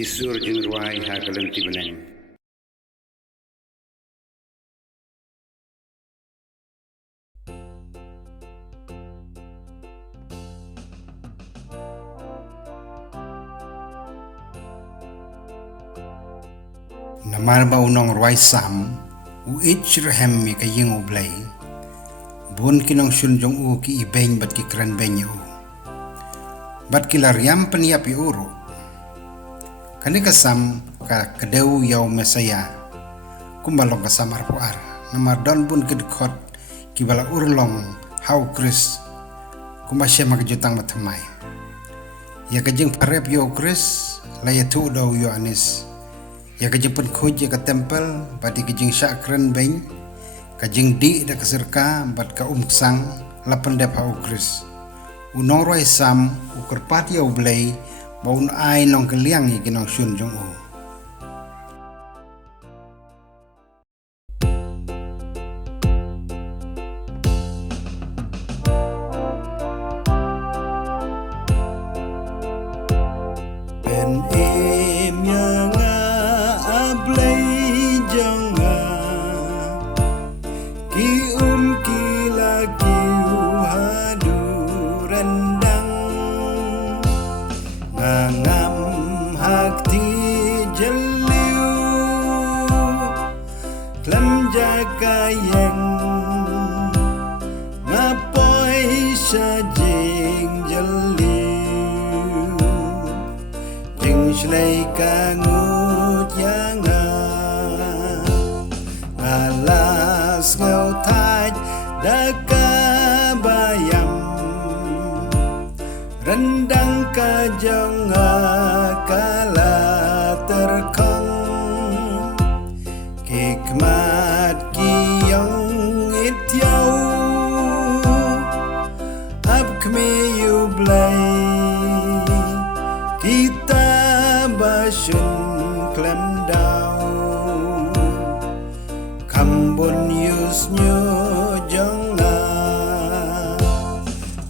kisur jing ruai ha kalanti beneng. Namar ba unong ruai sam u Abraham mi kaying ublay bun kinong sunjong u ki ibeng bat ki kran benyo bat ki lariam peniap i uro kani kasam ka kadeu yaw mesaya kumbalong kasam arpuar namar don bun kedekot ki bala urlong hau kris kumasya makajutang matamay ya kajing parep yo kris layatu daw yo anis ya kajing kuj ya ka tempel bati kajing syakran beng kajing di da kasirka bat ka umksang lapan dep hau kris unong roi sam ukur pati au blay baun ai nong keliang i kinong syun jong u ben em yang ablay janga ki ki lagi hadu rendang ngam hakti jeliu klam jaga yang ngapoi sajing jeliu jing shlai kangut yang alas ngau taj daka bayam rendang kajong kala terkong kikmat kiyong ityau ap kmeyu blay kita basyun klem daw kambun yusnyo jonga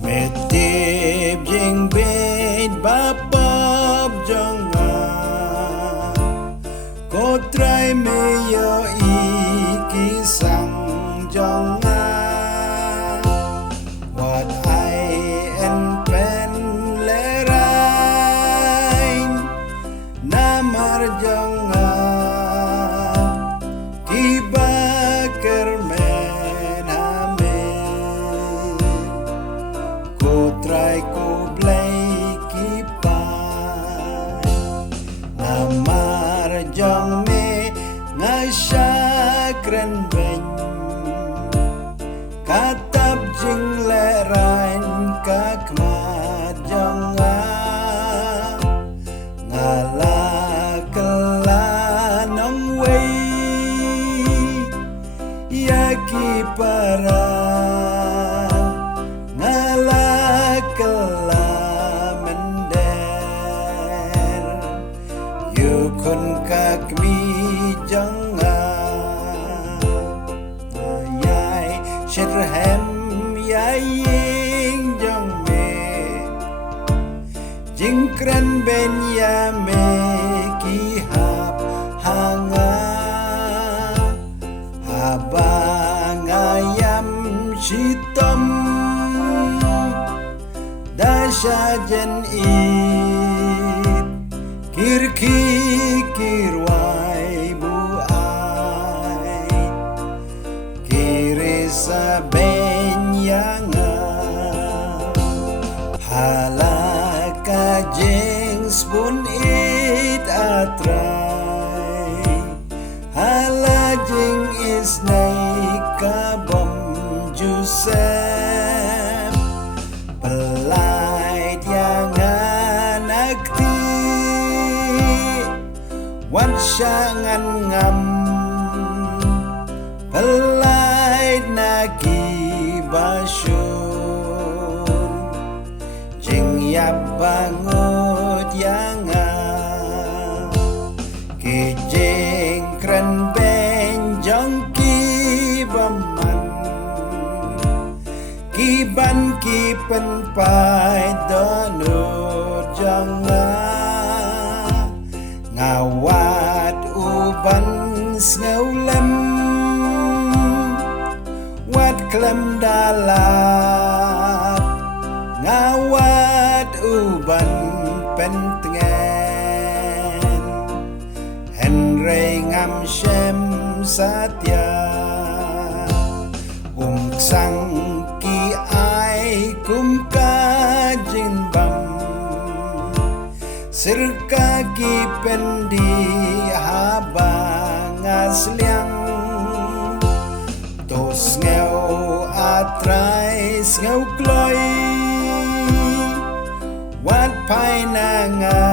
metip jing bed bapop jonga kotrai meyo ikisang jonga what I and pen lerain namar jonga kiba kermen amen ko try ko blay kipai namar jong me ngasyakren ben katab jing lerain kakmat jonga ngala kelanong way yaki para ngala kela mender yukun kakmi jonga yai shirhem yaying jong me jingkran ben ya me ki hap hanga habang ayam sitom dasyajen it kirki kirwai buai kirisa benyanga halaka jeng spoon it atrai halajing is naikabom jusem pelait yang anakti wan syangan ngam pelait naki basyun jing yap bangut yang kijing kren benjong ki baman kiban ki penpai donut janga ngawat uban sngaulem wat klem dalat ngawat uban pentengen Henry ngam shem satya sang ki ai kum ka jin bam sirka ki pendi haba ngasliang tos ngeu atrai ngeu kloi wat pai nanga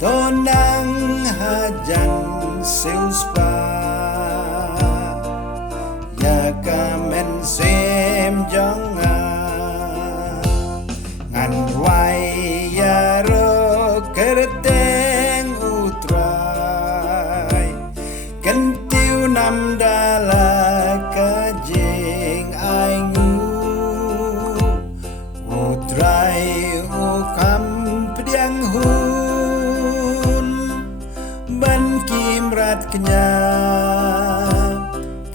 tonang hajan seuspa ya kamen sem jonga ngan ruai ya ro kerteng utrai kentiu nam dala kajing aingu utrai ukam pediang hun ban kimrat kenyang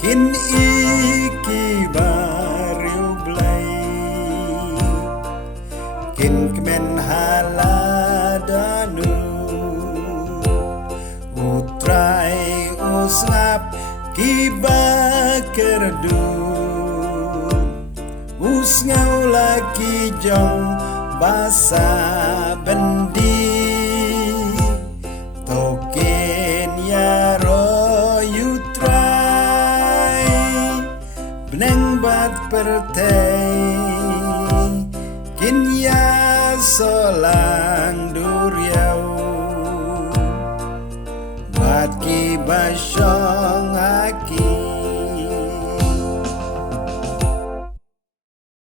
kin iki bariu blai kin kemen haladanu utrai usngap kiba kerdun usngau laki jong basa bendi token ya royu beneng bat pertei kin ya solang duriau bat ki basyong aki